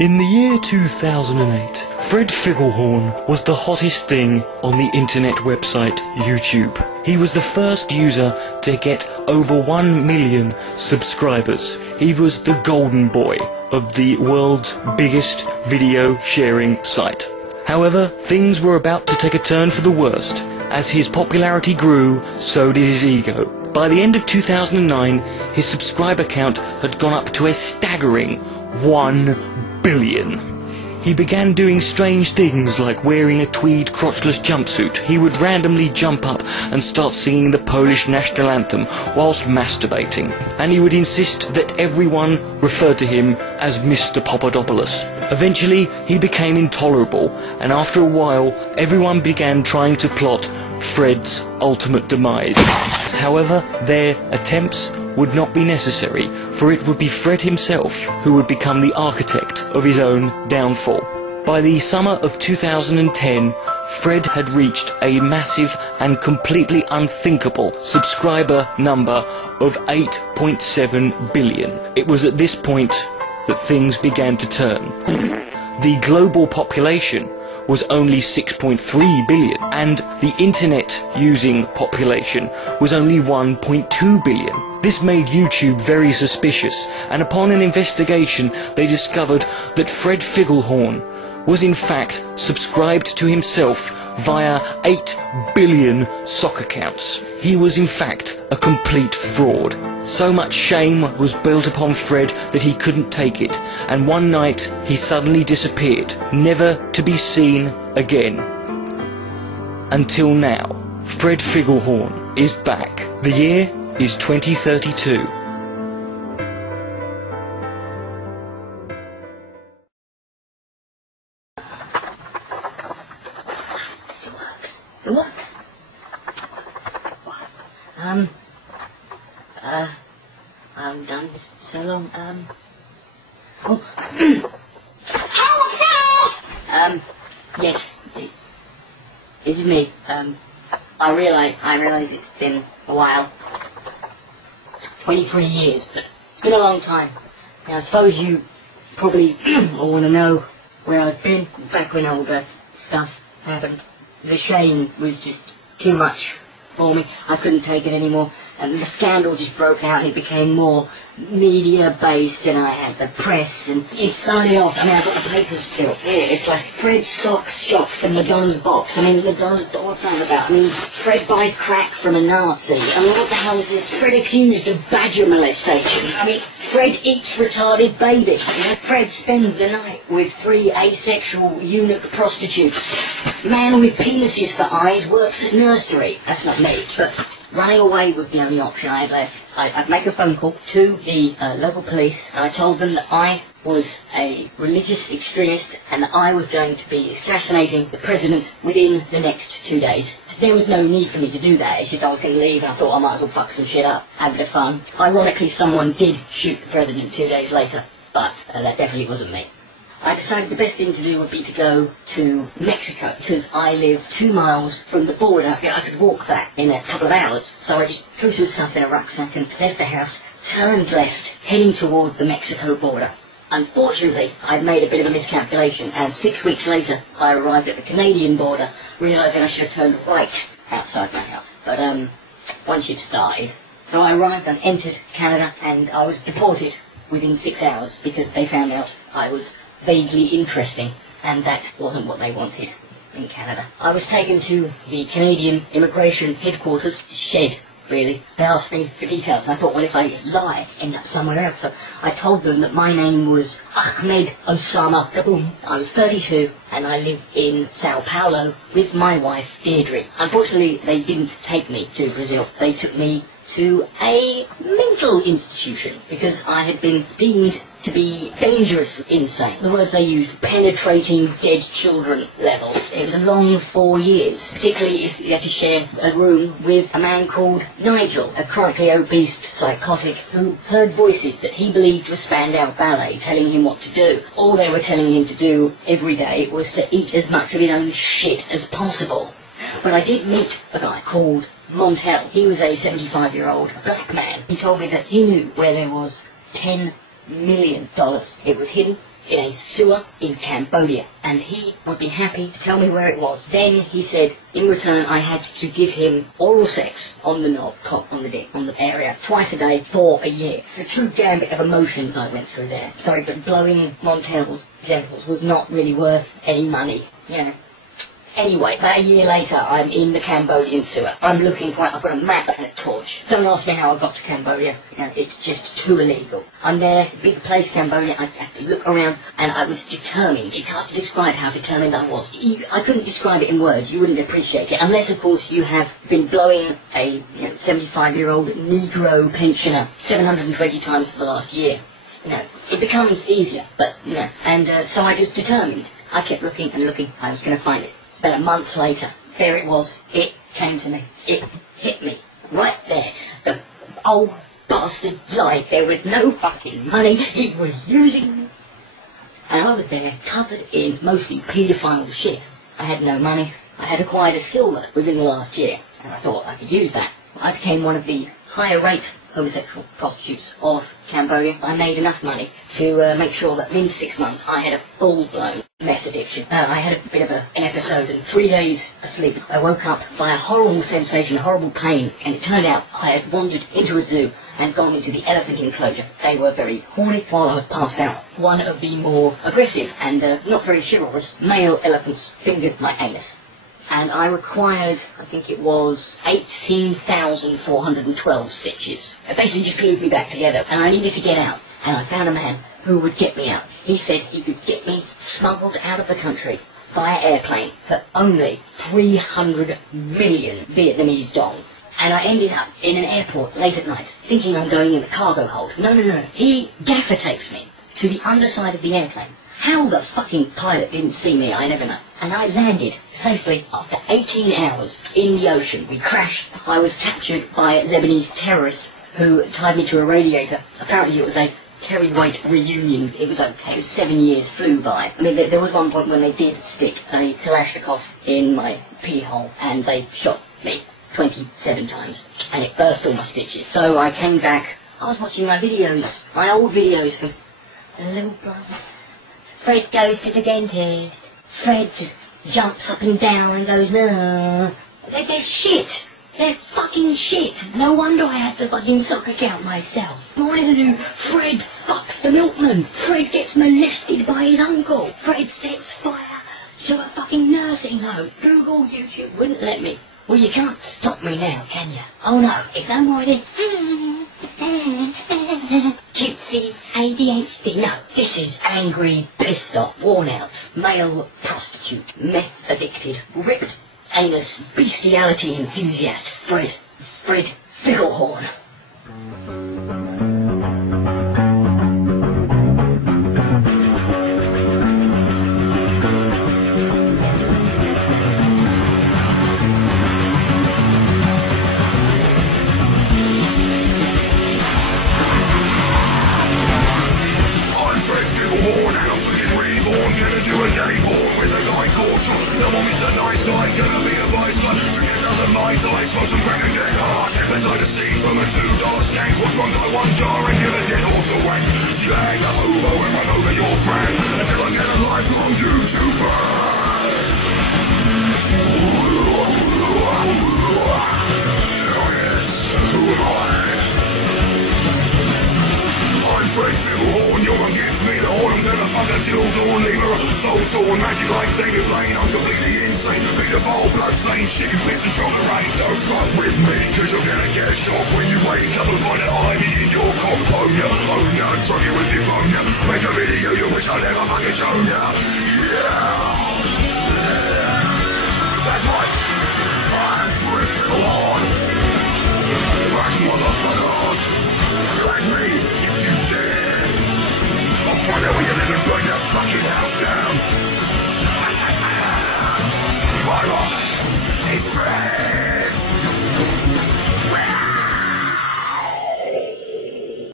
In the year 2008, Fred Figglehorn was the hottest thing on the internet website YouTube. He was the first user to get over 1 million subscribers. He was the golden boy of the world's biggest video sharing site. However, things were about to take a turn for the worst. As his popularity grew, so did his ego. By the end of 2009, his subscriber count had gone up to a staggering 1 billion. He began doing strange things like wearing a tweed crotchless jumpsuit. He would randomly jump up and start singing the Polish national anthem whilst masturbating. And he would insist that everyone referred to him as Mr. Papadopoulos. Eventually, he became intolerable, and after a while, everyone began trying to plot Fred's ultimate demise. However, their attempts would not be necessary, for it would be Fred himself who would become the architect of his own downfall. By the summer of 2010, Fred had reached a massive and completely unthinkable subscriber number of 8.7 billion. It was at this point that things began to turn. The global population was only 6.3 billion, and the internet using population was only 1.2 billion. This made YouTube very suspicious, and upon an investigation they discovered that Fred Figglehorn was in fact subscribed to himself via 8 billion sock accounts. He was in fact a complete fraud. So much shame was built upon Fred that he couldn't take it, and one night he suddenly disappeared, never to be seen again. Until now, Fred Figglehorn is back. The year is 2032. Still works. It works. What? I've done this for so long. Yes, this is me. I realize it's been a while. 23 years, but it's been a long time. Now, I suppose you probably all want to know where I've been back when all the stuff happened. The shame was just too much for me. I couldn't take it anymore, and the scandal just broke out, and it became more media-based, and I had the press, and it started off. I mean, I've got the papers still here. It's like Fred socks, shocks, and Madonna's box. I mean, Madonna's, what's that about? I mean, Fred buys crack from a Nazi. I mean, what the hell is this? Fred accused of badger molestation. I mean, Fred eats retarded baby. You know, Fred spends the night with 3 asexual eunuch prostitutes. Man with penises for eyes works at nursery. That's not me, but running away was the only option I had left. I'd make a phone call to the local police, and I told them that I was a religious extremist and that I was going to be assassinating the president within the next 2 days. There was no need for me to do that. It's just I was going to leave, and I thought I might as well fuck some shit up, have a bit of fun. Ironically, someone did shoot the president 2 days later, but that definitely wasn't me. I decided the best thing to do would be to go to Mexico, because I live 2 miles from the border. I could walk that in a couple of hours. So I just threw some stuff in a rucksack and left the house, turned left, heading toward the Mexico border. Unfortunately, I'd made a bit of a miscalculation, and 6 weeks later I arrived at the Canadian border, realising I should have turned right outside my house. But once you've started. So I arrived and entered Canada, and I was deported within 6 hours, because they found out I was vaguely interesting, and that wasn't what they wanted in Canada. I was taken to the Canadian immigration headquarters, shed, really. They asked me for details, and I thought, well, if I lie, end up somewhere else. So I told them that my name was Ahmed Osama Kaboom. I was 32, and I live in Sao Paulo with my wife, Deirdre. Unfortunately, they didn't take me to Brazil. They took me to a mental institution, because I had been deemed to be dangerous insane. The words they used, penetrating dead children level. It was a long 4 years, particularly if you had to share a room with a man called Nigel, a chronically obese psychotic who heard voices that he believed was Spandau Ballet telling him what to do. All they were telling him to do every day was to eat as much of his own shit as possible. But I did meet a guy called Montel. He was a 75-year-old black man. He told me that he knew where there was $10 million. It was hidden in a sewer in Cambodia, and he would be happy to tell me where it was. Then he said, in return, I had to give him oral sex on the knob, cock on the dick, on the area, twice a day for a year. It's a true gambit of emotions I went through there. Sorry, but blowing Montel's genitals was not really worth any money, you know. Anyway, about a year later, I'm in the Cambodian sewer. I'm looking for it. I've got a map and a torch. Don't ask me how I got to Cambodia. You know, it's just too illegal. I'm there, big place, Cambodia. I have to look around, and I was determined. It's hard to describe how determined I was. I couldn't describe it in words. You wouldn't appreciate it, unless, of course, you have been blowing a 75-year-old Negro pensioner 720 times for the last year. You know, it becomes easier, but, you know. And so I just determined. I kept looking and looking. I was going to find it. About a month later, there it was. It came to me. It hit me. Right there. The old bastard lied. There was no fucking money. He was using me. And I was there, covered in mostly paedophile shit. I had no money. I had acquired a skill within the last year, and I thought I could use that. I became one of the higher rate homosexual prostitutes of Cambodia. I made enough money to make sure that within 6 months I had a full-blown meth addiction. I had a bit of an episode, and 3 days asleep I woke up by a horrible sensation, horrible pain, and it turned out I had wandered into a zoo and gone into the elephant enclosure. They were very horny while I was passed out. One of the more aggressive and not very chivalrous male elephants fingered my anus. And I required, I think it was 18,412 stitches. It basically just glued me back together, and I needed to get out. And I found a man who would get me out. He said he could get me smuggled out of the country via airplane for only 300 million Vietnamese dong. And I ended up in an airport late at night, thinking I'm going in the cargo hold. No. He gaffer taped me to the underside of the airplane. How the fucking pilot didn't see me, I never know. And I landed safely after 18 hours in the ocean. We crashed. I was captured by Lebanese terrorists who tied me to a radiator. Apparently it was a Terry Waite reunion. It was okay. 7 years flew by. I mean, there was one point when they did stick a Kalashnikov in my pee hole, and they shot me 27 times, and it burst all my stitches. So I came back. I was watching my videos, my old videos from a little brother. Fred goes to the dentist. Fred jumps up and down and goes, no. They're shit. They're fucking shit. No wonder I had to fucking sock account myself. I wanted to do Fred fucks the milkman. Fred gets molested by his uncle. Fred sets fire to a fucking nursing home. Google, YouTube wouldn't let me. Well, you can't stop me now, can you? Oh no, it's no more than cutesy ADHD. No, this is angry, pissed off, worn out, male prostitute, meth addicted, ripped anus, bestiality enthusiast, Fred Figglehorn. No more Mr. Nice Guy, gonna be a vice guy. Drink a dozen Mai Tai, smoke some crack and get hard. Inside a scene from a $2 skank. What's wrong, got one jar and give a dead horse a wank. See you hang a hobo and run over your brand until I get a lifelong YouTuber. Oh yes, who am I? I'm Fred Figglehorn, you're against me, the horn, I'm gonna fuck a till dawn, leave her soul torn, magic like David Blaine, I'm completely insane, pedophile, bloodstained, chicken piss and chocolate rain, don't fuck with me, cause you're gonna get shot when you wake up and find that I'm eating your cock bone, ya, own ya, drug you with pneumonia, make a video you wish I never fucking shown ya, yeah, that's right, I'm Fred Figglehorn, back motherfuckers, flag me, dare. I'll find out where you live and burn your fucking house down. Virus, it's Fred.